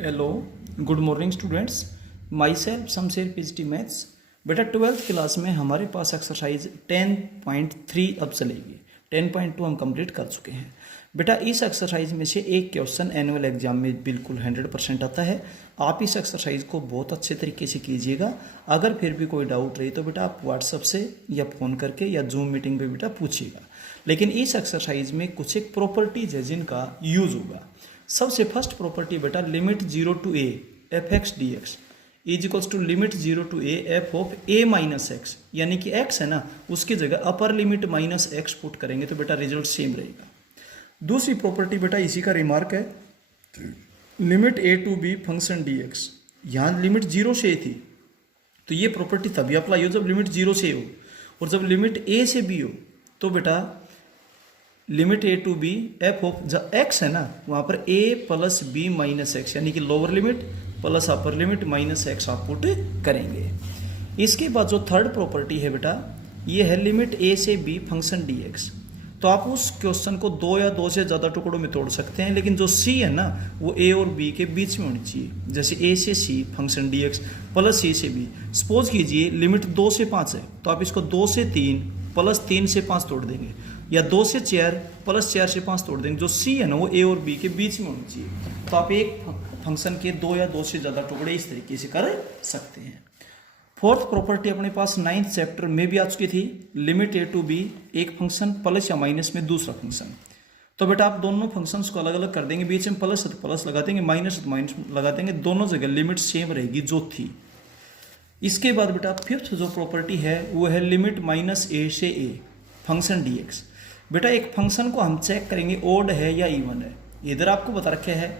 Hello, good morning students. My self Shamsher PhD maths. बेटा 12th class में हमारे पास exercise 10.3 अब चलेगी। 10.2 हम कंप्लीट कर चुके हैं। बेटा इस एक्सरसाइज में से एक क्वेश्चन एनुअल एग्जाम में बिल्कुल 100% आता है। आप इस एक्सरसाइज को बहुत अच्छे तरीके से कीजिएगा। अगर फिर भी कोई डाउट रही तो बेटा आप व्हाट्सएप से या फ़ोन करके या जूम मीटिंग पे बेटा पूछिएगा। लेकिन इस एक्सरसाइज में कुछ एक प्रॉपर्टीज है जिनका यूज होगा। सबसे फर्स्ट प्रॉपर्टी बेटा limit 0 to a F X D X is equals to limit 0 to a F of a minus x, यानी कि x है ना उसकी जगह upper limit minus X put करेंगे तो बेटा रिजल्ट सेम रहेगा। दूसरी प्रॉपर्टी बेटा इसी का रिमार्क है limit a to b function dx। यहाँ लिमिट 0 से a थी तो ये प्रॉपर्टी तभी अप्लाई हो जब लिमिट 0 से a हो, और जब लिमिट a से b हो तो बेटा limit a to b F of जब x है ना वहाँ पर a plus b minus x, यानी कि lower limit plus upper limit minus x आप पुट करेंगे। इसके बाद जो थर्ड प्रॉपर्टी है बेटा ये है लिमिट a से b फंक्शन dx। तो आप उस क्वेश्चन को दो या दो से ज़्यादा टुकड़ों में तोड़ सकते हैं, लेकिन जो c है ना वो a और b के बीच में होनी चाहिए। जैसे a से c function dx plus c से b। सपोज कीजिए लिमिट 2 से 5 है तो आप इसको 2 से 3 प्लस 3 से 5 तोड़ देंगे, या 2 से 4 प्लस 4 से 5 तोड़ देंगे। जो c है ना वो a और b के बीच में होनी चाहिए। तो आप एक फंक्शन के दो या दो से ज़्यादा टुकड़े इस तरीके से कर सकते हैं। फोर्थ प्रॉपर्टी अपने पास 9th चैप्टर में भी आ चुकी थी, लिमिट a टू b एक फंक्शन प्लस या माइनस में दूसरा फंक्शन। तो बेटा आप दोनों फंक्शंस को अलग अलग कर देंगे, बीच में प्लस है तो प्लस लगा देंगे, माइनस है तो माइनस लगा देंगे, दोनों जगह लिमिट सेम रहेगी जो थी। इसके बाद बेटा फिफ्थ जो प्रॉपर्टी है वो है लिमिट माइनस a से a फंक्शन dx। बेटा एक फंक्शन को हम चेक करेंगे ओड है या इवन है। इधर आपको बता रखे है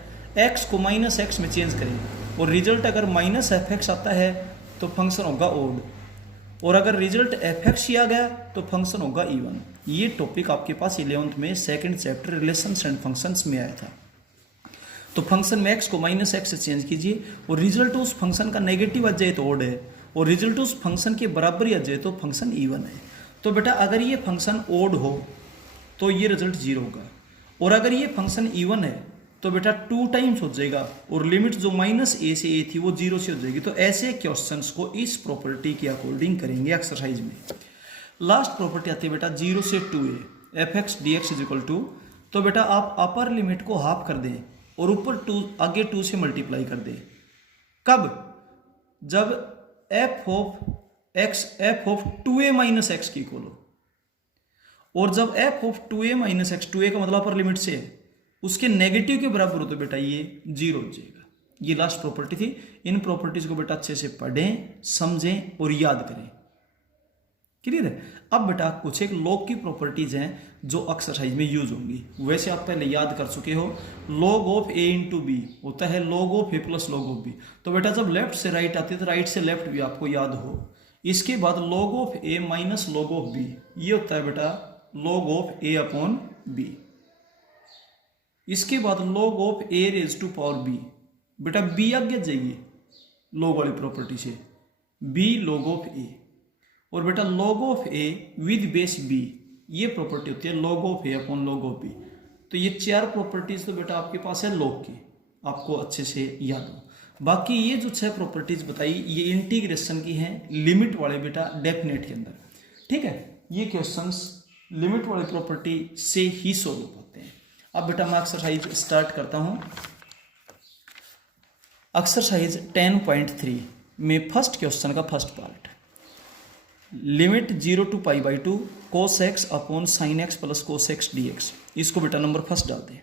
x को माइनस एक्स में चेंज करेंगे, और रिजल्ट अगर माइनस एफ एक्स आता है तो फंक्शन होगा ओड, और अगर रिजल्ट एफ एक्स ही आ गया तो फंक्शन होगा इवन। ये टॉपिक आपके पास 11th में second chapter relations and functions में आया था। तो फंक्शन में x को माइनस एक्स से चेंज कीजिए, और रिजल्ट उस फंक्शन का नेगेटिव आ जाए तो ओड है, और रिजल्ट उस फंक्शन के बराबर ही आ जाए तो फंक्शन इवन है। तो बेटा अगर ये फंक्शन ओड हो तो ये रिजल्ट 0 होगा, और अगर ये फंक्शन इवन है तो बेटा 2 टाइम्स हो जाएगा, और लिमिट जो माइनस a से a थी वो 0 से हो जाएगी। तो ऐसे क्वेश्चंस को इस प्रॉपर्टी के अकॉर्डिंग करेंगे एक्सरसाइज में। लास्ट प्रॉपर्टी आती है बेटा 0 से 2a F X D X is equal to. तो बेटा आप अपर लिमिट को हाफ कर दें और ऊपर 2 आगे 2 से मल्टीप्लाई कर दें। कब? जब F of 2a minus x की इक्वल हो, और जब F of 2a minus x, 2a का मतलब अपर लिमिट से है, उसके नेगेटिव के बराबर हो तो बेटा ये 0 हो जाएगा। ये लास्ट प्रॉपर्टी थी। इन प्रॉपर्टीज को बेटा अच्छे से पढ़ें, समझें और याद करें। क्लियर है? अब बेटा कुछ एक लॉग की प्रॉपर्टीज हैं जो एक्सरसाइज में यूज होंगी। वैसे आप पहले याद कर चुके हो, log of a into B होता है log of a plus log of b। तो बेटा जब लेफ्ट से राइट आती है तो राइट से लेफ्ट भी आपको याद हो। इसके बाद log of a minus log of b, ये होता है बेटा log of a upon b। इसके बाद log of a raise to power b, बेटा b आगे जाइए log वाली प्रॉपर्टी से, b log ऑफ a, और बेटा log of a with base b, ये प्रॉपर्टी होती है log of a upon log of b। तो ये 4 प्रॉपर्टीज तो बेटा आपके पास है log की, आपको अच्छे से याद हो। बाकी ये जो 6 प्रॉपर्टीज बताई ये इंटीग्रेशन की हैं, लिमिट वाले बेटा डेफिनेट के अंदर। ठीक है, ये क्वेश्चंस लिमिट वाली प्रॉपर्टी से ही सोल्व होते हैं। अब बेटा मैं एक्सरसाइज स्टार्ट करता हूं। एक्सरसाइज 10.3 में फर्स्ट क्वेश्चन का first part, limit 0 to π/2 cos x upon sine x plus cos X dx। इसको बेटा नंबर फर्स्ट डालते हैं।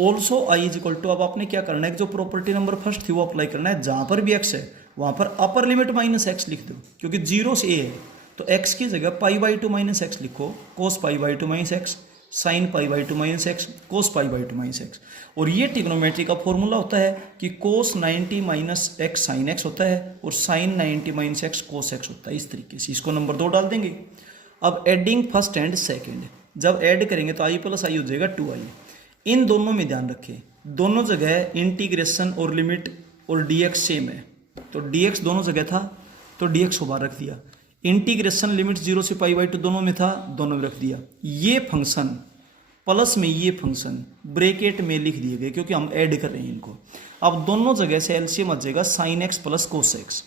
Also i is equal to, अब आपने क्या करना है, जो प्रॉपर्टी नंबर फर्स्ट थी वो अप्लाई करना है। जहां पर भी x है वहां पर अपर लिमिट माइनस एक्स लिख दो, क्योंकि 0 से a है तो x की जगह π/2 माइनस एक्स लिखो, cos π/2 minus x, sine π/2 minus x, cos π/2 minus x. और ये ट्रिग्नोमेट्री का फॉर्मूला होता है कि cos 90 minus x sine x होता है, और sine 90 minus x cos x होता है। इस तरीके से इसको नंबर 2 डाल देंगे। अब एडिंग फर्स्ट एंड सेकेंड, जब ऐड करेंगे तो i प्लस i हो जाएगा 2i। इन दोनों में ध्यान रखें, दोनों जगह इंटीग्रेशन और लिमिट और dx सेम है, तो dx दोनों जगह था तो dx को बाहर रख दिया। इंटीग्रेशन लिमिट 0 से π/2 दोनों में था, दोनों में रख दिया। ये फंक्शन प्लस में ये फंक्शन ब्रैकेट में लिख दिए गए क्योंकि हम ऐड कर रहे हैं इनको। अब दोनों जगह से एलसीएम आ जाएगा sine x plus cos x.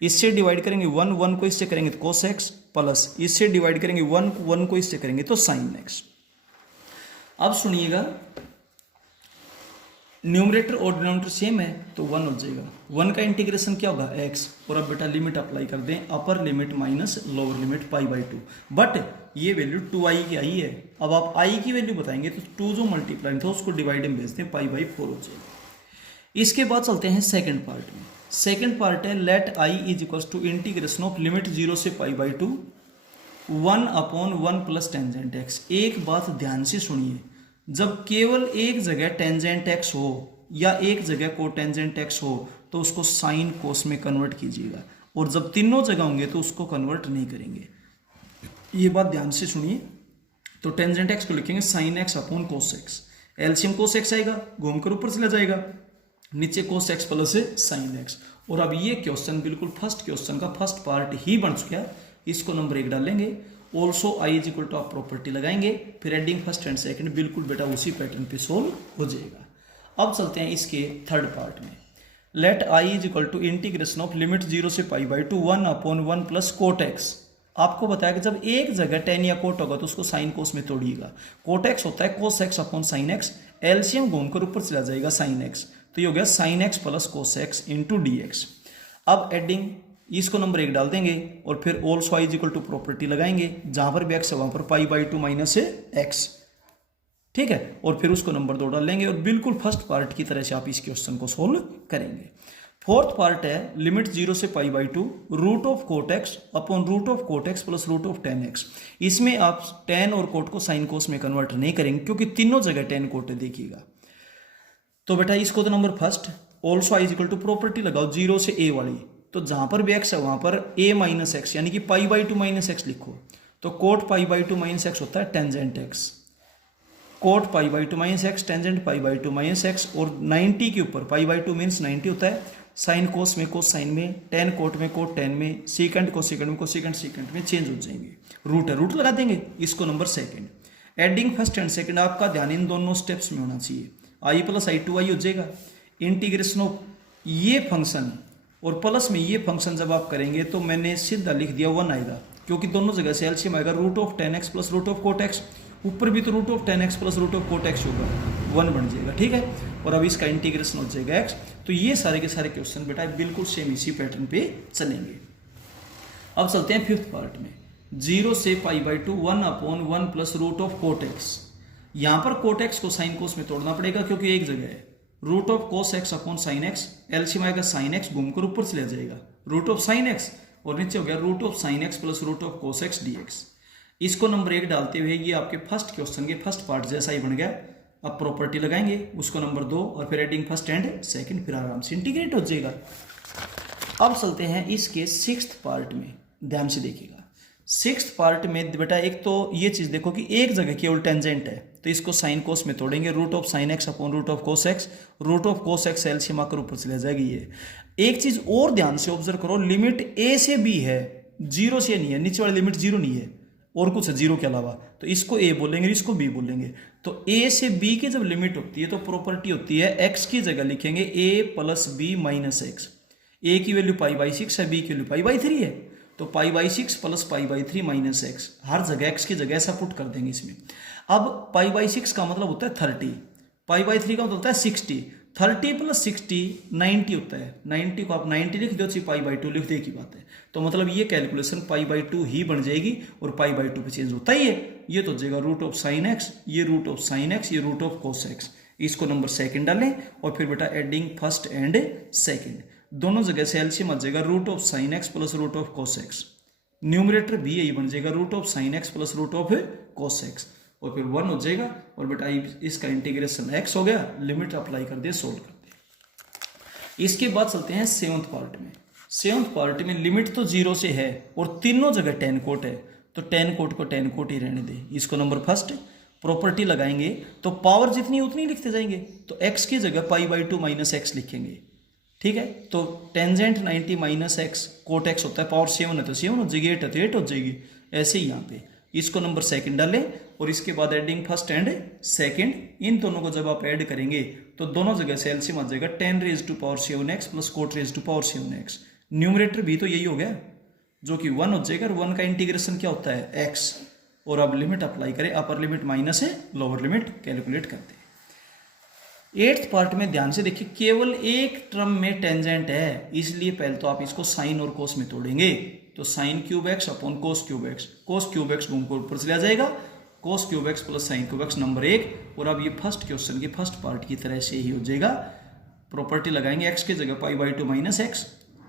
इससे डिवाइड करेंगे 1 को इससे करेंगे तो कोस एक्स, प्लस इससे डिवाइड करेंगे 1 को इससे करेंगे तो साइन एक्स। अब सुनिएगा, न्यूमरेटर और डिनोमिनेटर सेम है तो 1 हो जाएगा। 1 का इंटीग्रेशन क्या होगा x, और अब बेटा लिमिट अप्लाई कर दें, upper limit minus lower limit π/2, but ये वैल्यू 2i की आई है। अब आप i की वैल्यू बताएंगे तो 2 जो मल्टीप्लाई था उसको डिवाइड में भेज दें, π/4 हो जाएगा। इसके बाद चलते हैं सेकंड पार्ट में। सेकंड पार्ट है let i is equals to integration of limit 0 से π/2 1/1 प्लस टेंजेंट x। एक बात ध्यान से सुनिए, जब केवल एक जगह टेंजेंट x हो या एक जगह कोटेंजेंट x हो तो उसको साइन कोस में कन्वर्ट कीजिएगा, और जब तीनों जगह होंगे तो उसको कन्वर्ट नहीं करेंगे। ये बात ध्यान से सुनिए। तो टेंजेंट x को लिखेंगे sine x upon cos x, LCM cos x आएगा, घूमकर ऊपर चला जाएगा, नीचे cos x plus sine x। और अब ये क्वेश्चन बिल्कुल फर्स्ट क्वेश्चन का फर्स्ट पार्ट ही बन चुका है, इसको नंबर 1 डालेंगे। Also I is equal to आप प्रॉपर्टी लगाएंगे, फिर एडिंग फर्स्ट एंड सेकंड, बिल्कुल बेटा उसी पैटर्न पे सोल्व हो जाएगा। अब चलते हैं इसके थर्ड पार्ट में। Let I is equal to integration of limit 0 से π/2 1/1 प्लस कोट एक्स। आपको बताया कि जब एक जगह टेन या कोट होगा तो उसको साइन कोस में तोड़िएगा। कोट एक्स होता है कोस x upon sine x, LCM घूमकर ऊपर चला जाएगा साइन एक्स, तो ये हो गया sine x plus cos X into D X. अब एडिंग, इसको नंबर 1 डाल देंगे और फिर also I is equal to property लगाएंगे, जहां पर भी एक्स है वहां पर π/2 माइनस एक्स, ठीक है, और फिर उसको नंबर 2 डाल लेंगे और बिल्कुल फर्स्ट पार्ट की तरह से आप इस क्वेश्चन को सोल्व करेंगे। फोर्थ पार्ट है लिमिट 0 से π/2 root of cot x upon root of cot x plus root of tan x. इसमें आप टेन और कोट को साइन कोस में कन्वर्ट नहीं करेंगे क्योंकि तीनों जगह टेन कोट है, देखिएगा। तो बेटा इसको तो number first also I is equal to property लगाओ 0 से a वाली, तो जहां पर भी x है वहां पर a माइनस एक्स यानी कि π/2 माइनस एक्स लिखो। तो कोट π/2 माइनस एक्स होता है tangent x, cot π/2 minus x tangent π/2 minus x, और 90 के ऊपर π/2 मीन्स 90 होता है, साइन कोस में कोस साइन में, टेन कोट में कोट टेन में, सीकेंड को सीकेंड में को सीकेंड में चेंज हो जाएंगे। रूट है, रूट लगा देंगे, इसको number second. Adding first and second, आपका ध्यान इन दोनों स्टेप्स में होना चाहिए। i प्लस i2i हो जाएगा, इंटीग्रेशन ऑफ ये फंक्शन और प्लस में ये फंक्शन जब आप करेंगे तो मैंने सीधा लिख दिया 1 आएगा, क्योंकि दोनों जगह से एलसीएम आएगा root of tan x plus root of cot x, ऊपर भी तो root of tan x plus root of cot x होगा, 1 बन जाएगा, ठीक है। और अब इसका इंटीग्रेशन हो जाएगा x। तो ये सारे के सारे क्वेश्चन बेटा बिल्कुल सेम इसी पैटर्न पे चलेंगे। अब चलते हैं फिफ्थ पार्ट में। 0 से π/2 1/1 plus root of cot x. यहां पर कोट एक्स को साइन कोस में तोड़ना पड़ेगा क्योंकि एक जगह है, root of cos x upon sine x, LCM आएगा साइन एक्स, घूमकर ऊपर चले जाएगा रूट ऑफ साइन एक्स, और नीचे हो गया root of sine x plus root of cos x dx. इसको नंबर 1 डालते हुए ये आपके फर्स्ट क्वेश्चन के फर्स्ट पार्ट जैसा ही बन गया। अब प्रॉपर्टी लगाएंगे, उसको नंबर 2 और फिर एडिंग फर्स्ट एंड सेकंड, फिर आराम से इंटीग्रेट हो जाएगा। अब चलते हैं इसके सिक्स्थ पार्ट में, ध्यान से देखिएगा। सिक्स्थ पार्ट में बेटा एक तो ये चीज देखो कि एक जगह केवल टेंजेंट है तो इसको साइन कोस में तोड़ेंगे, root of sine x upon root of cos x, root of cos x LCM आकर ऊपर चले जाएगी। ये एक चीज और ध्यान से ऑब्जर्व करो, लिमिट a से b है, 0 से नहीं है, नीचे वाली लिमिट 0 नहीं है और कुछ है 0 के अलावा, तो इसको a बोलेंगे, इसको b बोलेंगे। तो a से b की जब लिमिट होती है तो प्रॉपर्टी होती है x की जगह लिखेंगे a plus b minus x. a की वैल्यू π/6 है, b की वैल्यू π/3 है, तो π/6 प्लस π/3 माइनस एक्स, हर जगह x की जगह ऐसा पुट कर देंगे इसमें। अब π/6 का मतलब होता है 30, π/3 का मतलब होता है 60, 30 प्लस 60 90 होता है, 90 को आप 90 लिख दो, π/2 लिख दे की बात है। तो मतलब ये कैलकुलेशन π/2 ही बन जाएगी और π/2 पे चेंज होता ही है। ये तो हो जाएगा रूट ऑफ साइन एक्स, ये रूट ऑफ साइन एक्स, ये रूट ऑफ कोस एक्स। इसको नंबर सेकंड डालें और फिर बेटा एडिंग फर्स्ट एंड सेकंड, दोनों जगह से एलसीएम आ जाएगा root of sine x plus root of cos x. Numerator भी यही बन जाएगा root of sine x plus root of cos x, और फिर 1 हो जाएगा और बेटा इसका इंटीग्रेशन x हो गया, लिमिट अप्लाई कर दे, सोल्व कर दे। इसके बाद चलते हैं सेवंथ पार्ट में। सेवंथ पार्ट में लिमिट तो 0 से है और तीनों जगह टेन कोट है, तो टेन कोट को टेन कोट ही रहने दे। इसको नंबर फर्स्ट प्रॉपर्टी लगाएंगे तो पावर जितनी उतनी लिखते जाएंगे, तो x की जगह π/2 माइनस एक्स लिखेंगे, ठीक है। तो tangent 90 minus x, cot x होता है पावर 7 है तो 7 हो जाएगी, 8 है तो 8 हो जाएगी, ऐसे ही यहाँ पे इसको नंबर सेकंड डालें और इसके बाद एडिंग फर्स्ट एंड सेकंड, इन दोनों को जब आप ऐड करेंगे तो दोनों जगह से एलसीएम आ जाएगा 10 raise to power 7x plus cot raise to power 7x। Numerator भी तो यही हो गया जो कि 1 हो जाएगा, और 1 का इंटीग्रेशन क्या होता है x, और अब लिमिट अप्लाई करें, अपर लिमिट माइनस है, लोअर लिमिट कैलकुलेट करते हैं। 8th पार्ट में ध्यान से देखिए, केवल एक टर्म में टेंजेंट है, इसलिए पहले तो आप इसको साइन और कोस में तोड़ेंगे, तो sine cube x upon cos cube x, cos cube x घूम को ऊपर चला जाएगा, cos cube x plus sine cube x number 1। और अब ये फर्स्ट क्वेश्चन की फर्स्ट पार्ट की तरह से ही हो जाएगा, प्रॉपर्टी लगाएंगे एक्स की जगह पाई बाई 2 माइनस एक्स,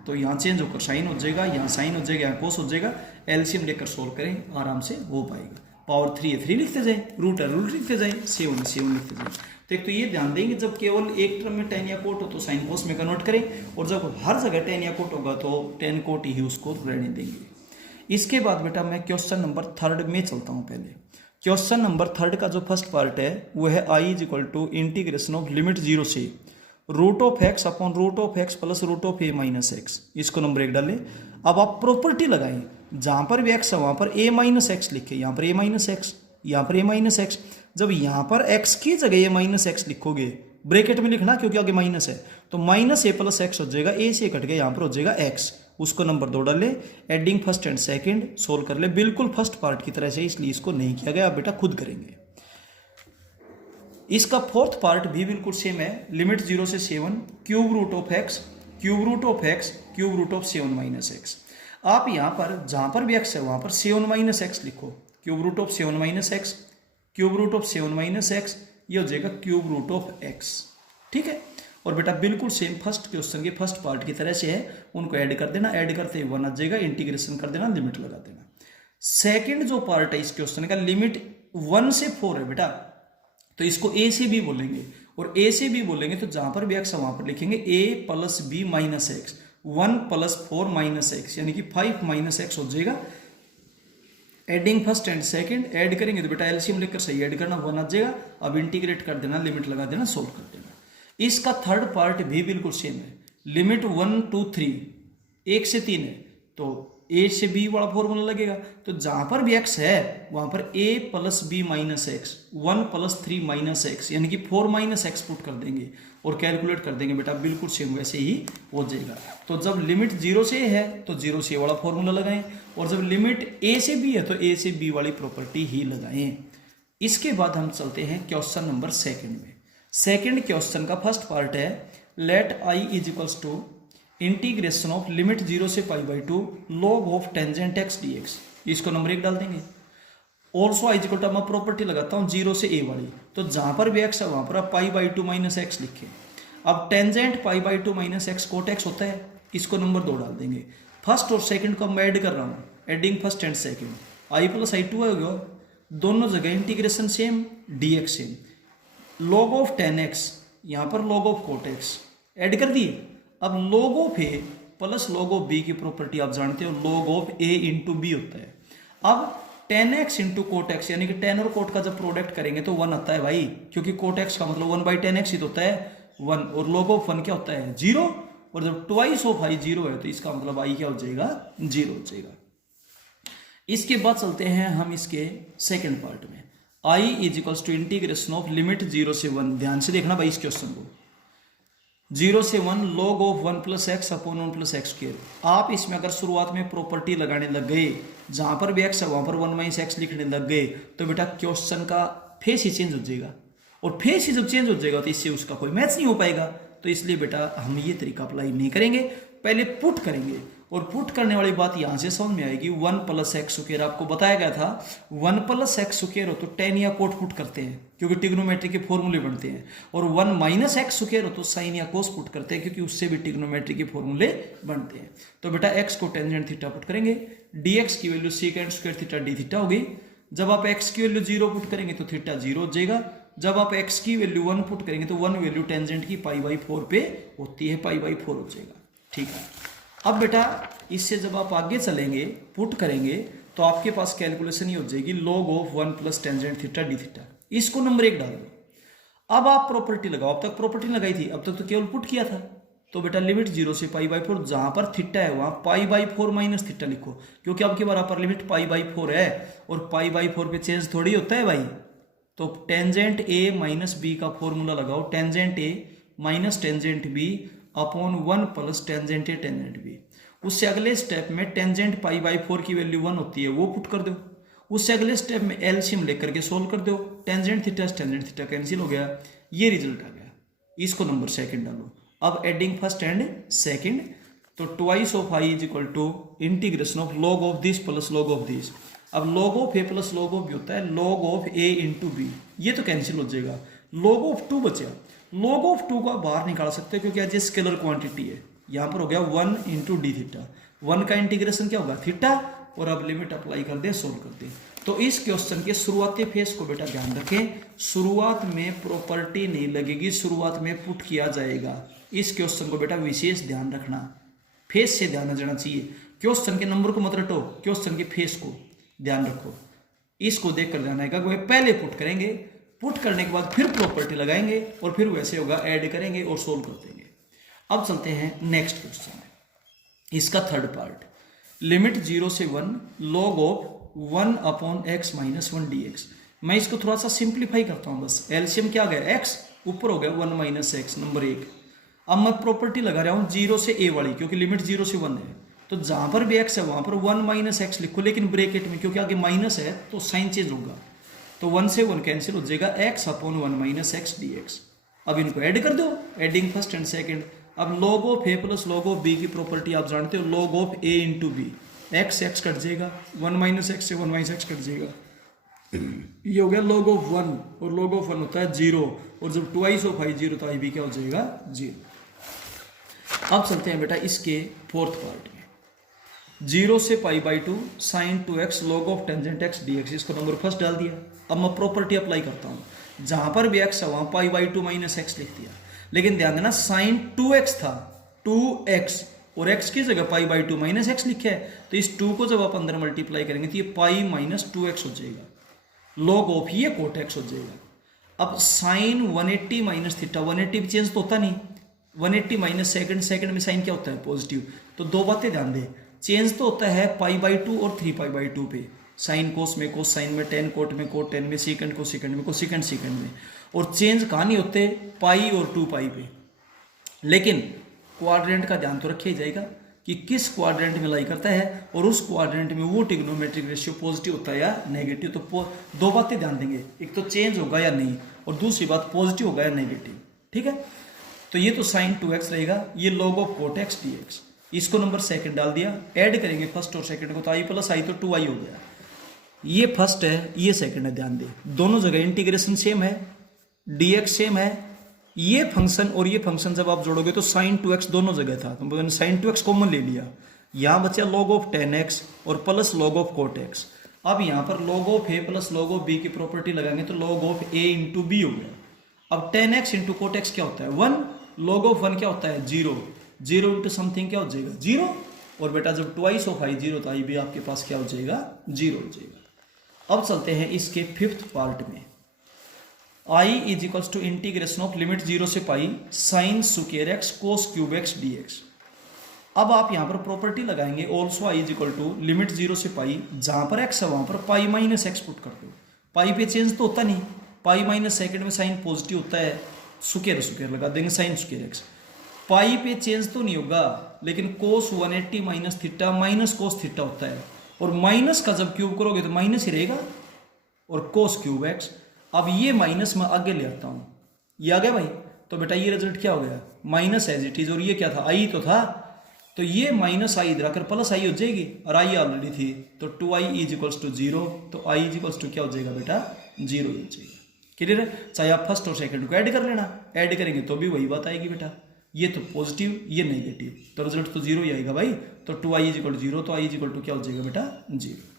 तो यहाँ चेंज होकर साइन हो जाएगा, यहाँ साइन हो जाएगा, यहाँ कोस हो जाएगा, एलसीएम लेकर सोल्व करें, आराम से हो पाएगा। पावर 3 है 3 लिखते जाए, रूट है रूट लिखते जाए, 7 लिखते जाए। तो एक तो ये ध्यान देंगे, जब केवल एक टर्म में टेन या कोट हो तो साइन कोस में कन्वर्ट करें, और जब हर जगह टेन या कोट होगा तो टेन कोट ही उसको रहने देंगे। इसके बाद बेटा मैं क्वेश्चन नंबर 3 में चलता हूँ। पहले क्वेश्चन नंबर 3 का जो फर्स्ट पार्ट है वो है I is equal to integration of limit 0 से root of x upon root of x plus root of A minus x, इसको नंबर 1 डालें। अब आप प्रॉपर्टी लगाएं, जहां पर भी एक्स है वहां पर ए माइनस एक्स लिखे, यहाँ पर ए माइनस एक्स, यहाँ पर ए माइनस एक्स। जब यहाँ पर एक्स की जगह ए माइनस एक्स लिखोगे, ब्रैकेट में लिखना क्योंकि आगे माइनस है, तो माइनस ए प्लस एक्स हो जाएगा, ए से कट गया, यहाँ पर हो जाएगा एक्स, उसको नंबर 2 डाल ले। Adding first and second solve कर ले, बिल्कुल फर्स्ट पार्ट की तरह से, इसलिए इसको नहीं किया गया, आप बेटा खुद करेंगे। इसका फोर्थ पार्ट भी बिल्कुल सेम है, लिमिट 0 से 7 cube root of x cube root of x cube root of 7 minus x. आप यहाँ पर जहां पर भी एक्स है वहां पर 7 माइनस एक्स लिखो, cube root of 7 minus x, cube root of 7 minus x, ये हो जाएगा क्यूब रूट ऑफ एक्स, ठीक है। और बेटा बिल्कुल सेम फर्स्ट क्वेश्चन के फर्स्ट पार्ट की तरह से है, उनको ऐड कर देना, ऐड करते ही 1 आ जाएगा, इंटीग्रेशन कर देना, लिमिट लगा देना। सेकंड जो पार्ट है इस क्वेश्चन का, लिमिट 1 से 4 है बेटा, तो इसको ए से बी बोलेंगे, और ए से बी बोलेंगे तो जहां पर भी एक्स है वहां पर लिखेंगे a plus b minus x, 1 plus 4 minus x, यानी कि 5 माइनस एक्स हो जाएगा। Adding first and second add करेंगे तो बेटा एलसीएम लेकर सही ऐड करना, 1 आ जाएगा। अब इंटीग्रेट कर देना, लिमिट लगा देना, सोल्व कर देना। इसका थर्ड पार्ट भी बिल्कुल सेम है, लिमिट 1 2 3 1 से 3 है, तो ए से बी वाला फॉर्मूला लगेगा, तो जहां पर भी एक्स है वहां पर a plus b minus x, 1 plus 3 minus x, यानी कि 4 माइनस एक्स पुट कर देंगे और कैलकुलेट कर देंगे, बेटा बिल्कुल सेम वैसे ही हो जाएगा। तो जब लिमिट 0 से है तो 0 से वाला फॉर्मूला लगाएं, और जब लिमिट ए से बी है तो ए से बी वाली प्रॉपर्टी ही लगाएं। इसके बाद हम चलते हैं क्वेश्चन नंबर 2 में। सेकंड क्वेश्चन का फर्स्ट पार्ट है, let I is equals to integration of limit 0 से pi by 2 log of tangent x D x, इसको नंबर 1 डाल देंगे। ऑल्सो आई इक्वल टू मैं प्रॉपर्टी लगाता हूँ 0 से a वाली, तो जहां पर भी x है वहां पर आप पाई बाई 2 माइनस एक्स लिखे। अब tangent pi by 2 minus x cot x होता है, इसको नंबर 2 डाल देंगे। फर्स्ट और सेकंड को मैं ऐड कर रहा हूँ, adding first and second, I plus I 2 होगा, दोनों जगह integration same, d x same, log of 10x, यहाँ पर log of cot x add कर दिए। अब log of a plus log of b की प्रॉपर्टी आप जानते हो, log of a into B होता है। अब 10x इंटू कोट एक्स, यानी कि 10 और कोट का जब प्रोडक्ट करेंगे तो 1 आता है भाई, क्योंकि कोट एक्स का मतलब 1/10x ही तो होता है 1, और log ऑफ 1 क्या होता है 0, और जब ट्वाइस ऑफ i 0 है तो इसका मतलब i क्या हो जाएगा 0 हो जाएगा। इसके बाद चलते हैं हम इसके सेकेंड पार्ट में, i is equals to integration of limit 0 से 1, ध्यान से देखना भाई इस क्वेश्चन को, 0 से 1 log of 1 plus x upon 1 plus x square. आप इसमें अगर शुरुआत में प्रॉपर्टी लगाने लग गए, जहां पर भी एक्स है वहां पर 1 माइनस एक्स लिखने लग गए, तो बेटा क्वेश्चन का फेस ही चेंज हो जाएगा, और फेस ही जब चेंज हो जाएगा तो इससे उसका कोई मैच नहीं हो पाएगा। तो इसलिए बेटा हम ये तरीका अप्लाई नहीं करेंगे, पहले पुट करेंगे, और पुट करने वाली बात यहां से समझ में आएगी। 1 प्लस एक्स स्क्वायर आपको बताया गया था, 1 प्लस एक्स स्क्वायर हो तो टेन या कोट पुट करते हैं क्योंकि ट्रिग्नोमेट्री के फॉर्मूले बनते हैं, और 1 माइनस एक्स स्क्वायर हो तो साइन या कोस पुट करते हैं क्योंकि उससे भी ट्रिग्नोमेट्री के फॉर्मूले बनते हैं। तो बेटा एक्स को टेंजेंट थीटा पुट करेंगे, dx की value second square theta d theta होगी। जब आप x की वैल्यू 0 पुट करेंगे तो थीटा 0 हो जाएगा। जब आप x की वैल्यू 1 पुट करेंगे तो 1 वैल्यू टेंजेंट की पाई बाई 4 पे होती है, पाई बाई 4 हो जाएगा, ठीक है। अब बेटा इससे जब आप आगे चलेंगे पुट करेंगे तो आपके पास कैलकुलेशन ही हो जाएगी log of 1 plus tangent theta d theta, इसको नंबर 1 डाल दो। अब आप प्रॉपर्टी लगाओ, अब तक प्रॉपर्टी लगाई थी, अब तक तो केवल पुट किया था, तो बेटा लिमिट 0 से π/4, जहां पर थीटा है वहां π/4 माइनस थीटा लिखो, क्योंकि अब की बार पर लिमिट π/4 है और π/4 पे चेंज थोड़ी होता है भाई। तो टेंजेंट ए माइनस बी का फॉर्मूला लगाओ, tangent A minus tangent B upon 1 plus tangent A tangent B. उससे अगले स्टेप में टेंजेंट π/4 की वैल्यू 1 होती है, वो पुट कर दो। उससे अगले स्टेप में एलसीएम लेकर के सोल्व कर दो, टेंजेंट थीटा कैंसिल हो गया, ये रिजल्ट आ गया। इसको नंबर सेकंड डालो। अब एडिंग फर्स्ट एंड सेकंड, तो twice of I is equal to integration of log of this plus log of this. अब log of A plus log of b होता है log of A into b, ये तो cancel हो जाएगा। Log of 2 बचा, log of 2 को आप बाहर निकाल सकते हो क्योंकि आज ये स्केलर क्वांटिटी है। यहाँ पर हो गया 1 इंटू डी थीटा, 1 का इंटीग्रेशन क्या होगा थीटा, और अब लिमिट अप्लाई कर दे, सोल्व कर दे। तो इस क्वेश्चन के शुरुआती फेज को बेटा ध्यान रखें, शुरुआत में प्रॉपर्टी नहीं लगेगी, शुरुआत में पुट किया जाएगा। इस क्वेश्चन को बेटा विशेष ध्यान रखना, फेज से ध्यान रखना चाहिए। क्वेश्चन के नंबर को मत रटो, क्वेश्चन के फेज को ध्यान रखो। इसको देख कर ध्यान आएगा कि पहले पुट करेंगे, पुट करने के बाद फिर प्रॉपर्टी लगाएंगे और फिर वैसे होगा ऐड करेंगे और सोल्व कर देंगे। अब चलते हैं नेक्स्ट क्वेश्चन, इसका थर्ड पार्ट, लिमिट 0 से 1 log of 1 upon x minus 1 dx। मैं इसको थोड़ा सा सिंप्लीफाई करता हूं, बस एलसीएम क्या आ गया x, ऊपर हो गया 1 माइनस एक्स, नंबर 1। अब मैं प्रॉपर्टी लगा रहा हूं 0 से a वाली, क्योंकि लिमिट 0 से 1 है, तो जहां पर भी x है वहां पर 1 माइनस एक्स लिखो, लेकिन ब्रैकेट में, क्योंकि आगे माइनस है तो साइन चेंज होगा, तो 1 से 1 कैंसिल हो जाएगा, x upon 1 minus x dx। अब इनको ऐड कर दो, एडिंग फर्स्ट एंड सेकंड। अब log of A plus log of B की प्रॉपर्टी आप जानते हो, log of A into B, x x cut जाएगा, 1 माइनस एक्स से 1 माइनस एक्स कट जाएगा, ये हो गया लॉग ऑफ 1, और लॉग ऑफ 1 होता है 0, और जब ट्वाइस ऑफ आई 0 तो आई बी क्या हो जाएगा 0। अब चलते हैं बेटा इसके फोर्थ पार्ट में, 0 से π/2 sine 2x log of tangent x dx। इसको नंबर फर्स्ट डाल दिया। अब मैं प्रॉपर्टी अप्लाई करता हूँ, जहां पर भी x है वहां π/2 माइनस एक्स लिख दिया, लेकिन ध्यान देना साइन 2x था, 2x और x की जगह π/2 माइनस एक्स लिखे है, तो इस 2 को जब आप अंदर मल्टीप्लाई करेंगे तो ये पाई माइनस 2x हो जाएगा, लॉग ऑफ ये कोट x हो जाएगा। अब साइन 180 माइनस थीटा, 180 चेंज तो होता नहीं, 180 माइनस सेकंड, सेकंड में साइन क्या होता है पॉजिटिव, तो दो बातें ध्यान दे, चेंज तो होता है π/2 और 3π/2 पे, साइन कोस में कोस साइन में, टेन कोट में कोट टेन में, सेकंड को सेकंड में को सेकंड सेकंड में, और चेंज कहाँ नहीं होते पाई और 2π पे। लेकिन क्वाड्रेंट का ध्यान तो रखा ही जाएगा कि किस क्वाड्रेंट में लाई करता है, और उस क्वाड्रेंट में वो ट्रिग्नोमेट्रिक रेशियो पॉजिटिव होता है या नेगेटिव। तो दो बातें ध्यान देंगे, एक तो चेंज होगा या नहीं, और दूसरी बात पॉजिटिव होगा या नेगेटिव, ठीक है। तो ये तो साइन 2x रहेगा, ये log of cot x dx। इसको नंबर सेकंड डाल दिया, ऐड करेंगे फर्स्ट और सेकंड को, तो i प्लस आई तो 2i हो गया। ये फर्स्ट है, ये सेकंड है, ध्यान दे दोनों जगह इंटीग्रेशन सेम है, dx सेम है। ये फंक्शन और ये फंक्शन जब आप जोड़ोगे तो साइन 2x दोनों जगह था, तो मैंने साइन 2x कॉमन ले लिया, यहां बचा लॉग ऑफ 10x और plus log of cot x। अब यहां पर log of a plus log of b की प्रॉपर्टी लगाएंगे तो log of a into B हो गया। अब 10x इंटू कोट x क्या होता है 1, लॉग ऑफ 1 क्या होता है 0, 0 इंटू समथिंग क्या हो जाएगा 0, और बेटा जब ट्वाइस ऑफ आई 0 तो आई भी आपके पास क्या हो जाएगा 0 हो जाएगा। अब चलते हैं इसके फिफ्थ पार्ट में, i is equals to integration of limit 0 से pi sine square x cos cube x dx। अब आप यहां पर प्रॉपर्टी लगाएंगे, also i is equal to limit 0 से पाई, जहां पर x है वहां पर पाई माइनस एक्स पुट कर दो, पाई पे चेंज तो होता नहीं, पाई माइनस सेकंड में साइन पॉजिटिव होता है, स्क्वायर स्क्वायर लगा देंगे साइन स्क्वायर x, पाई पे चेंज तो नहीं होगा, लेकिन कोस 180 minus theta minus cos theta होता है, और माइनस का जब क्यूब करोगे तो माइनस ही रहेगा, और कोस क्यूब x। अब ये माइनस मैं आगे ले आता हूं, ये आ गया भाई, तो बेटा ये रिजल्ट क्या हो गया माइनस एज इट इज, और ये क्या था आई तो था, तो ये माइनस आई इधर आकर प्लस आई हो जाएगी, और आई ऑलरेडी थी, तो 2i इज इक्वल्स टू 0, तो i इज इक्वल्स टू क्या हो जाएगा बेटा 0 हो जाएगा। क्लियर है, चाहे आप फर्स्ट और सेकंड को ऐड कर लेना, ऐड करेंगे तो भी वही बात आएगी बेटा, ये तो पॉजिटिव ये नेगेटिव, तो रिजल्ट तो 0 ही आएगा भाई, तो 2i इज इक्वल टू 0, तो i इज इक्वल टू क्या हो जाएगा बेटा 0।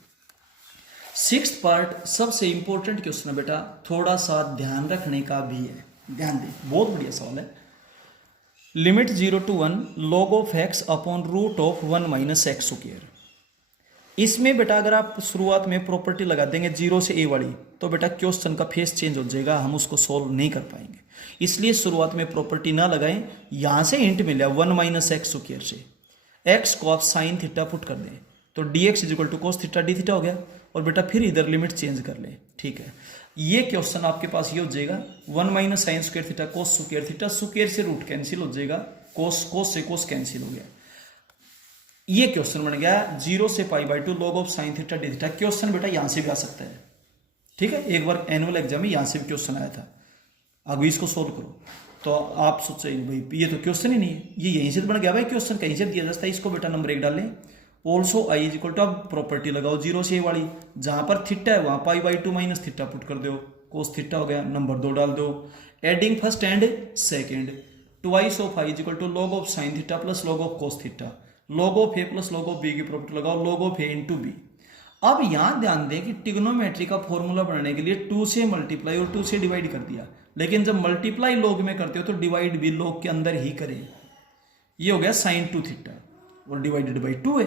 सिक्स्थ पार्ट सबसे इंपॉर्टेंट क्वेश्चन है बेटा, थोड़ा सा ध्यान रखने का भी है, ध्यान दे, बहुत बढ़िया सवाल है। Limit 0 to 1 log of x upon root of 1 minus x square. इसमें बेटा अगर आप शुरुआत में प्रॉपर्टी लगा देंगे 0 से a वाली, तो बेटा क्वेश्चन का फेस चेंज हो जाएगा, हम उसको सोल्व नहीं कर पाएंगे। इसलिए शुरुआत में प्रॉपर्टी ना लगाएं। यहां से हिंट मिला 1 माइनस एक्स स्क्वायर से, एक्स को आप साइन थीटा पुट कर दें तो dx is equal to cos theta d theta हो गया। और बेटा फिर इधर लिमिट चेंज कर ले, ठीक है। ये क्वेश्चन आपके पास ये हो जाएगा 1 minus sine square theta cos square theta, square से रूट कैंसिल हो जाएगा, कोस से कोस कैंसिल हो गया। ये क्वेश्चन बन गया 0 से π/2 log of sine theta d theta. Question बेटा यहां से भी आ सकता है, ठीक है। एक बार एनुअल एग्जाम में यहां से भी क्वेश्चन आया था। अभी इसको सोल्व करो तो आप सोचे भाई ये तो क्वेश्चन ही नहीं है, ये यहीं से बन गया भाई, क्वेश्चन कहीं से दिया जाता है। इसको बेटा नंबर 1 डाल लें। Also I is equal to, अब प्रॉपर्टी लगाओ 0 से वाली, जहां पर थीटा है वहां π/2 माइनस थीटा पुट कर दो, कोस थीटा हो गया। नंबर 2 डाल दो। Adding first and second, twice of I is equal to log of sine theta plus log of cos theta, log of A plus log of B की property लगाओ, log of A into B. अब यहां ध्यान दें कि trigonometry का formula बनाने के लिए 2 से मल्टीप्लाई और 2 से डिवाइड कर दिया, लेकिन जब मल्टीप्लाई log में करते हो तो डिवाइड भी log के अंदर ही करें। ये हो गया साइन 2 थीटा और डिवाइडेड बाई 2 है।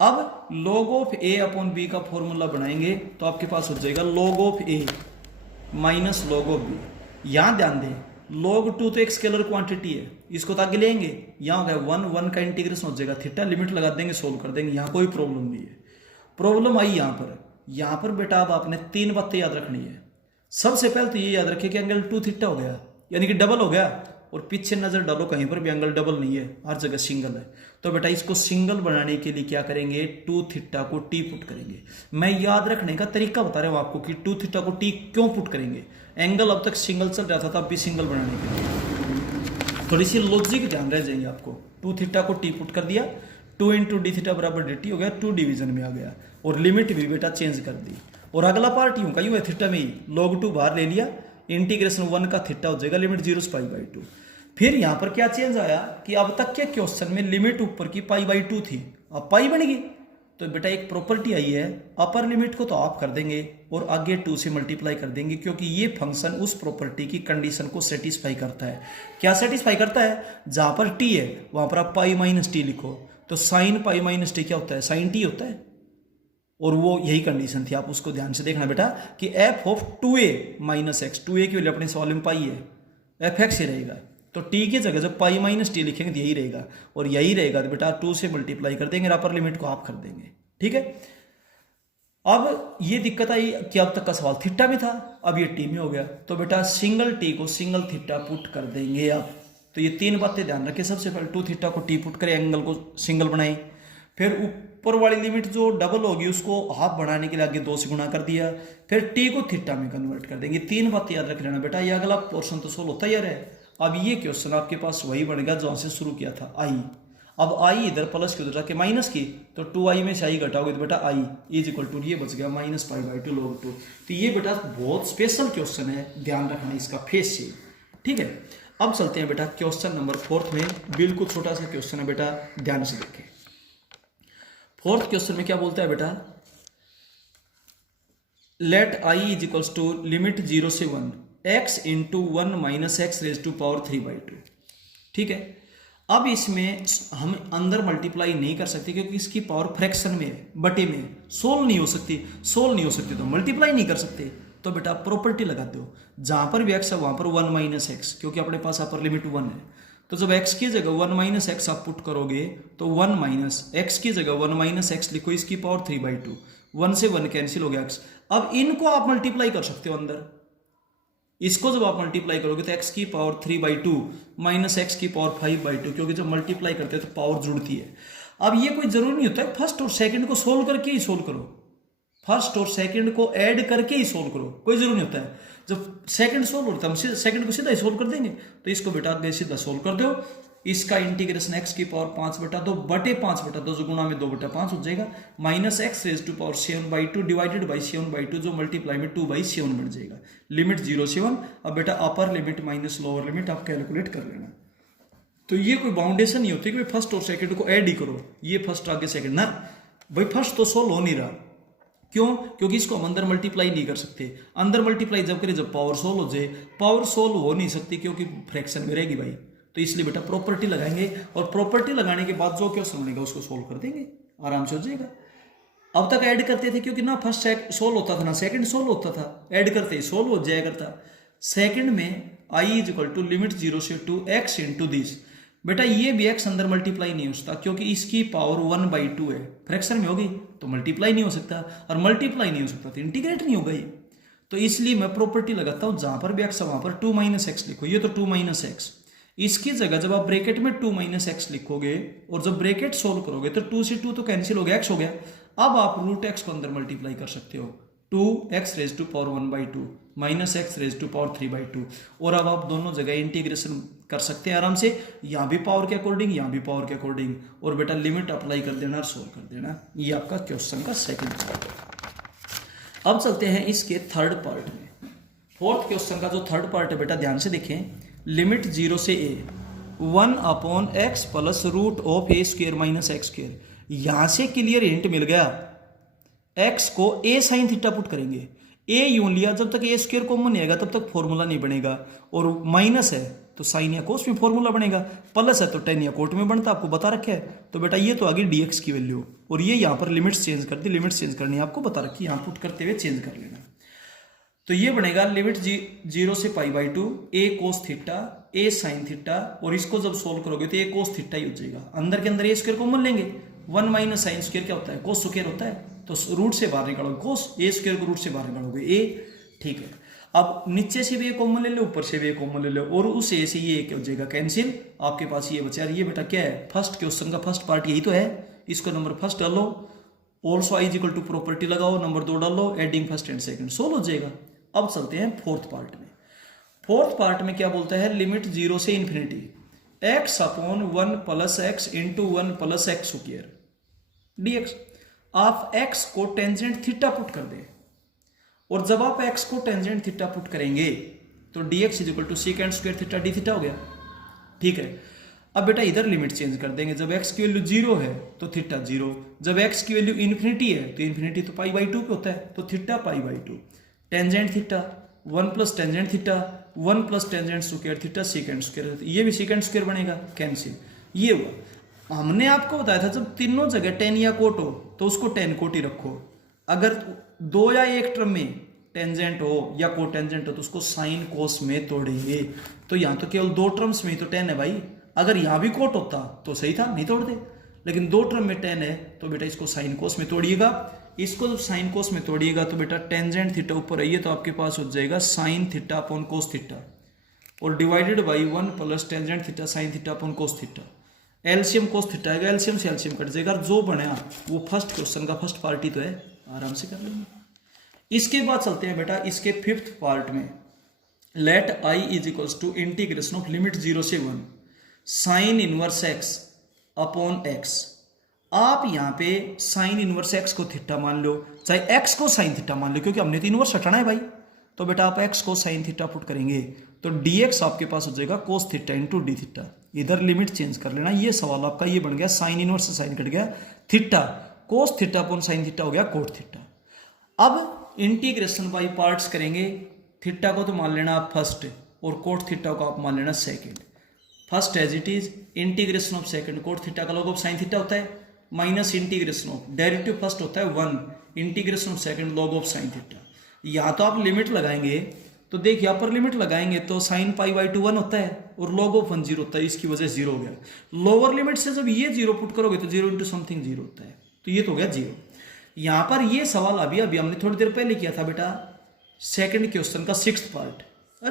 अब log of A upon B का फॉर्मूला बनाएंगे तो आपके पास हो जाएगा log of A minus log of B. यहां ध्यान दें log 2 तो एक स्केलर क्वांटिटी है, इसको तो आगे लेंगे। यहां हो गया 1 का इंटीग्रेशन हो जाएगा, थीटा लिमिट लगा देंगे, सोल्व कर देंगे, यहां कोई प्रॉब्लम नहीं है। प्रॉब्लम आई यहां पर बेटा अब आपने 3 बातें याद रखनी है। सबसे पहले तो ये याद रखिए कि एंगल 2 थीटा हो गया, यानी कि डबल हो गया। और पीछे नजर डालो, कहीं पर भी एंगल डबल नहीं है, हर जगह सिंगल है। तो बेटा इसको सिंगल बनाने के लिए क्या करेंगे, 2 थीटा को टी पुट करेंगे। मैं याद रखने का तरीका बता रहा हूं आपको कि 2 थीटा को टी क्यों पुट करेंगे। एंगल अब तक सिंगल चल रहा था, तब भी सिंगल बनाने के लिए थोड़ी सी लॉजिक ध्यान रह जाएंगे आपको। 2 थीटा को टी पुट कर दिया, 2 इंटू डी थीटा बराबर डी टी हो गया, 2 डिवीजन में आ गया। और लिमिट भी बेटा चेंज कर दी। और अगला पार्ट यूं का यूं है, थीटा में ही log 2 बाहर ले लिया, इंटीग्रेशन 1 का थीटा हो जाएगा, लिमिट 0 से π/2। फिर यहां पर क्या चेंज आया कि अब तक के क्वेश्चन में लिमिट ऊपर की π/2 थी, अब पाई बन गई। तो बेटा एक प्रॉपर्टी आई है, अपर लिमिट को तो आप कर देंगे और आगे 2 से मल्टीप्लाई कर देंगे, क्योंकि ये फंक्शन उस प्रॉपर्टी की कंडीशन को सेटिस्फाई करता है। क्या सेटिस्फाई करता है, जहां पर टी है वहां पर आप पाई माइनस टी लिखो, तो साइन पाई माइनस टी क्या होता है, साइन टी होता है। और वो यही कंडीशन थी, आप उसको ध्यान से देखना बेटा कि F of 2a minus x, 2a की वैल्यू अपने सवाल में पाई है, एफ एक्स ही रहेगा। तो टी की जगह जब पाई माइनस टी लिखेंगे तो यही रहेगा, और यही रहेगा तो बेटा 2 से मल्टीप्लाई कर देंगे, अपर लिमिट को आप कर देंगे, ठीक है। अब ये दिक्कत आई कि अब तक का सवाल थीटा में था, अब ये टी में हो गया, तो बेटा सिंगल टी को सिंगल थीटा पुट कर देंगे आप। तो ये 3 बातें ध्यान रखें। सबसे पहले 2 थीटा को टी पुट करें, एंगल को सिंगल बनाएं। फिर ऊपर वाली लिमिट जो डबल होगी उसको हाफ बढ़ाने के लिए आगे 2 से गुणा कर दिया, फिर टी को थीटा में कन्वर्ट कर देंगे। 3 बातें याद रख लेना बेटा। ये अगला पोर्शन तो सोल्व होता ही है। अब ये क्वेश्चन आपके पास वही बनेगा जहां से शुरू किया था, आई। अब आई इधर प्लस की उधर जाके माइनस की, तो 2i में से आई घटाओगे तो बेटा आई इज इक्वल टू, ये बच गया माइनस π/2 log 2। तो ये बेटा बहुत स्पेशल क्वेश्चन है, ध्यान रखना इसका फेस से, ठीक है। अब चलते हैं बेटा क्वेश्चन नंबर 4 में। बिल्कुल छोटा सा क्वेश्चन है बेटा, ध्यान से देखें। 4th क्वेश्चन में क्या बोलता है बेटा, let I is equals to limit 0 से 1 x into 1 minus x raise to power 3/2, ठीक है। अब इसमें हम अंदर मल्टीप्लाई नहीं कर सकते क्योंकि इसकी पावर फ्रैक्शन में है, बटे में, सोल्व नहीं हो सकती तो मल्टीप्लाई नहीं कर सकते। तो बेटा प्रॉपर्टी लगा दो, जहां पर भी x है वहां पर 1 माइनस एक्स, क्योंकि अपने पास अपर लिमिट 1 है। तो जब x की जगह 1 माइनस एक्स आप पुट करोगे तो 1 माइनस एक्स की जगह 1 माइनस एक्स लिखो, इसकी पावर 3/2, 1 से 1 कैंसिल हो गया x। अब इनको आप मल्टीप्लाई कर सकते हो अंदर, इसको जब आप मल्टीप्लाई करोगे तो x की पावर 3/2 माइनस एक्स की पावर 5/2, क्योंकि जब मल्टीप्लाई करते हैं तो पावर जुड़ती है। अब ये कोई जरूरी नहीं होता है फर्स्ट और सेकंड को सोल्व करके ही सोल्व करो, फर्स्ट और सेकंड को ऐड करके ही सोल्व करो, कोई जरूरी नहीं होता है। जब सेकंड सोल्व होता है हम सेकंड को सीधा ही सोल्व कर देंगे। तो इसको बेटा आगे सीधा सोल्व कर दो, इसका इंटीग्रेशन x की पावर 5/2 बटे 5/2 जो गुणा में 2/5 हो जाएगा, minus x raise to power 7/2 divided by 7/2 जो मल्टीप्लाई में 2/7 बन जाएगा, लिमिट 0 से 1। अब बेटा अपर लिमिट माइनस लोअर लिमिट आप कैलकुलेट कर लेना। तो ये कोई बाउंडेशन नहीं होती कि फर्स्ट और सेकंड को ऐड ही करो, ये फर्स्ट आगे सेकंड ना, भाई फर्स्ट तो सोल्व हो नहीं रहा, क्यों, क्योंकि इसको हम अंदर मल्टीप्लाई नहीं कर सकते। अंदर मल्टीप्लाई जब करें जब पावर सोल्व हो जाए, पावर सोल्व हो नहीं सकती क्योंकि फ्रैक्शन में रहेगी भाई। तो इसलिए बेटा प्रॉपर्टी लगाएंगे और प्रॉपर्टी लगाने के बाद जो क्वेश्चन बनेगा उसको सोल्व कर देंगे, आराम से हो जाएगा। अब तक ऐड करते थे क्योंकि ना फर्स्ट सोल्व होता था ना सेकंड सोल्व होता था, ऐड करते ही सोल्व हो जाया करता। सेकंड में आई इज इक्वल टू लिमिट 0 से 2 एक्स इंटू दिस। बेटा ये भी एक्स अंदर मल्टीप्लाई नहीं हो सकता क्योंकि इसकी पावर 1/2 है, फ्रैक्शन में होगी तो मल्टीप्लाई नहीं हो सकता, और मल्टीप्लाई नहीं हो सकता तो इंटीग्रेट नहीं होगा ये। तो इसलिए मैं प्रॉपर्टी लगाता हूं जहां पर भी एक्स है वहां पर 2 - एक्स लिखो। ये तो 2 - एक्स, इसकी जगह जब आप ब्रैकेट में 2 - एक्स लिखोगे और जब ब्रैकेट सोल्व करोगे तो 2 से 2 तो कैंसिल हो गया, एक्स हो गया। अब आप रूट एक्स को अंदर मल्टीप्लाई कर सकते हो, 2x raise to power 1/2 minus x raise to power 3/2। और अब आप दोनों जगह इंटीग्रेशन कर सकते हैं आराम से, यहाँ भी पावर के अकॉर्डिंग यहाँ भी पावर के अकॉर्डिंग, और बेटा लिमिट अप्लाई कर देना और सोल्व कर देना। ये आपका क्वेश्चन का सेकंड पार्ट है। अब चलते हैं इसके थर्ड पार्ट में। फोर्थ क्वेश्चन का जो थर्ड पार्ट है बेटा ध्यान से देखें, लिमिट 0 से a 1/x plus root of a square minus x square. यहां से क्लियर हिंट मिल गया, x को a साइन थीटा पुट करेंगे, a यूं लिया, जब तक a स्क्वेयर कॉमन नहीं आएगा तब तक फॉर्मूला नहीं बनेगा, और माइनस है तो साइन या कोस में फॉर्मूला बनेगा, प्लस है तो टेन या कोट में बनता, आपको बता रखा है। तो बेटा ये तो आ गई dx की वैल्यू, और ये यहाँ पर लिमिट्स चेंज कर दी, लिमिट्स चेंज करनी है आपको बता रखी, यहाँ पुट करते हुए चेंज कर लेना। तो ये बनेगा लिमिट 0 से π/2 a cos theta a sine theta, और इसको जब सोल्व करोगे तो a कोस थीटा ही हो जाएगा। अंदर के अंदर a स्क्वायर कॉमन लेंगे, 1 माइनस साइन स्क्वायर क्या होता है, कोस स्क्वायर होता है, तो रूट से बाहर निकालोगे कोस, a स्क्वायर को रूट से बाहर निकालोगे a, ठीक है। अब नीचे से भी एक कॉमन ले लो, ऊपर से भी एक कॉमन ले लो, और उस a से ये क्या हो जाएगा कैंसिल, आपके पास ये बचा। ये बेटा क्या है, फर्स्ट क्वेश्चन का फर्स्ट पार्ट यही तो है, इसको नंबर फर्स्ट डालो, also I is equal to property लगाओ, नंबर 2 डालो, adding first and second, solve हो जाएगा। अब चलते हैं फोर्थ पार्ट में। फोर्थ पार्ट में क्या बोलता है, लिमिट 0 से infinity x upon 1 plus x into 1 plus x square dx। आप x को टेंजेंट थीटा पुट कर दें, और जब आप x को टेंजेंट थीटा पुट करेंगे तो dx is equal to second square theta d theta हो गया, ठीक है। अब बेटा इधर लिमिट चेंज कर देंगे, जब x की वैल्यू 0 है तो थीटा 0, जब x की वैल्यू इन्फिनिटी है तो इन्फिनिटी तो π/2 पे होता है, तो theta π/2, tangent theta 1 plus tangent theta 1 plus tangent square theta second square, ये भी सेकेंड स्क्वायर बनेगा, कैंसिल। ये हुआ। हमने आपको बताया था जब तीनों जगह टेन या कोट हो तो उसको टेन कोट ही रखो, अगर 2 या 1 टर्म में टेंजेंट हो या कोटेंजेंट हो तो उसको साइन कोस में तोड़ेंगे। तो यहाँ तो केवल 2 टर्म्स में ही तो 10 है भाई, अगर यहाँ भी कोट होता तो सही था, नहीं तोड़ते, लेकिन 2 टर्म में 10 है तो बेटा इसको साइन कोस में तोड़िएगा। इसको जब साइन कोस में तोड़िएगा तो बेटा टेंजेंट थीटा ऊपर आइए तो आपके पास हो जाएगा sine theta upon cos theta, और divided by 1 plus tangent theta sine theta upon cos theta. LCM cos theta आएगा, एलसीएम से एलसीएम कट जाएगा, जो बना वो फर्स्ट क्वेश्चन का फर्स्ट पार्ट ही तो है, आराम से कर लेंगे। इसके बाद चलते हैं बेटा इसके फिफ्थ पार्ट में, let I is equals to integration of limit 0 से 1 sine inverse x upon x. आप यहाँ पे साइन इनवर्स एक्स को थीटा मान लो, चाहे एक्स को साइन थीटा मान लो, क्योंकि हमने तो इनवर्स हटाना है भाई, तो बेटा आप एक्स को साइन थीटा पुट करेंगे तो dx आपके पास हो जाएगा cos theta into D theta. इधर लिमिट चेंज कर लेना, ये सवाल आपका ये बन गया, साइन इनवर्स से साइन कट गया, theta cos theta upon sine theta हो गया कोट थीटा। अब इंटीग्रेशन बाई पार्ट्स करेंगे, थीटा को तो मान लेना आप फर्स्ट और कोट थीटा को आप मान लेना second. First as it is integration of second, cot theta का लॉग ऑफ साइन थीटा होता है, minus integration of derivative first होता है 1 integration of second log of sine theta. यहाँ तो आप लिमिट लगाएंगे तो देख यहाँ पर लिमिट लगाएंगे तो साइन π/2 1 होता है और लॉग ऑफ 1 0 होता है, इसकी वजह से 0 हो गया। लोअर लिमिट से जब ये 0 पुट करोगे तो 0 इंटू समथिंग 0 होता है, तो ये तो हो गया 0। यहाँ पर ये सवाल अभी हमने थोड़ी देर पहले किया था बेटा, सेकंड क्वेश्चन का 6th पार्ट,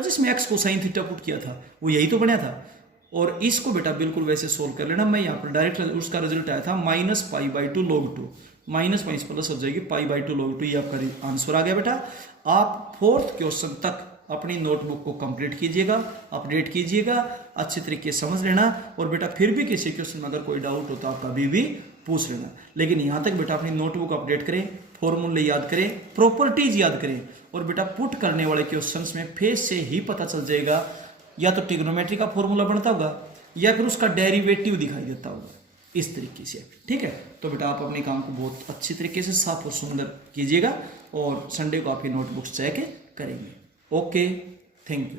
जिसमें एक्स को साइन थीटा पुट किया था, वो यही तो बना था। और इसको बेटा बिल्कुल वैसे सोल्व कर लेना, मैं यहाँ पर डायरेक्ट उसका रिजल्ट आया था -π/2 log 2, माइनस माइनस प्लस हो जाएगी π/2 log 2, ये आपका आंसर आ गया बेटा। आप फोर्थ क्वेश्चन तक अपनी नोटबुक को कंप्लीट कीजिएगा, अपडेट कीजिएगा, अच्छे तरीके से समझ लेना, और बेटा फिर भी किसी क्वेश्चन में अगर कोई डाउट हो तो आप कभी भी पूछ लेना। लेकिन यहाँ तक बेटा अपनी नोटबुक अपडेट करें, फॉर्मूले याद करें, प्रॉपर्टीज याद करें, और बेटा पुट करने वाले क्वेश्चंस में फेस से ही पता चल जाएगा, या तो ट्रिग्नोमेट्री का फॉर्मूला बनता होगा या फिर उसका डेरिवेटिव दिखाई देता होगा, इस तरीके से, ठीक है। तो बेटा आप अपने काम को बहुत अच्छी तरीके से साफ और सुंदर कीजिएगा, और संडे को आपकी नोटबुक्स चेक करेंगे। Okay, thank you.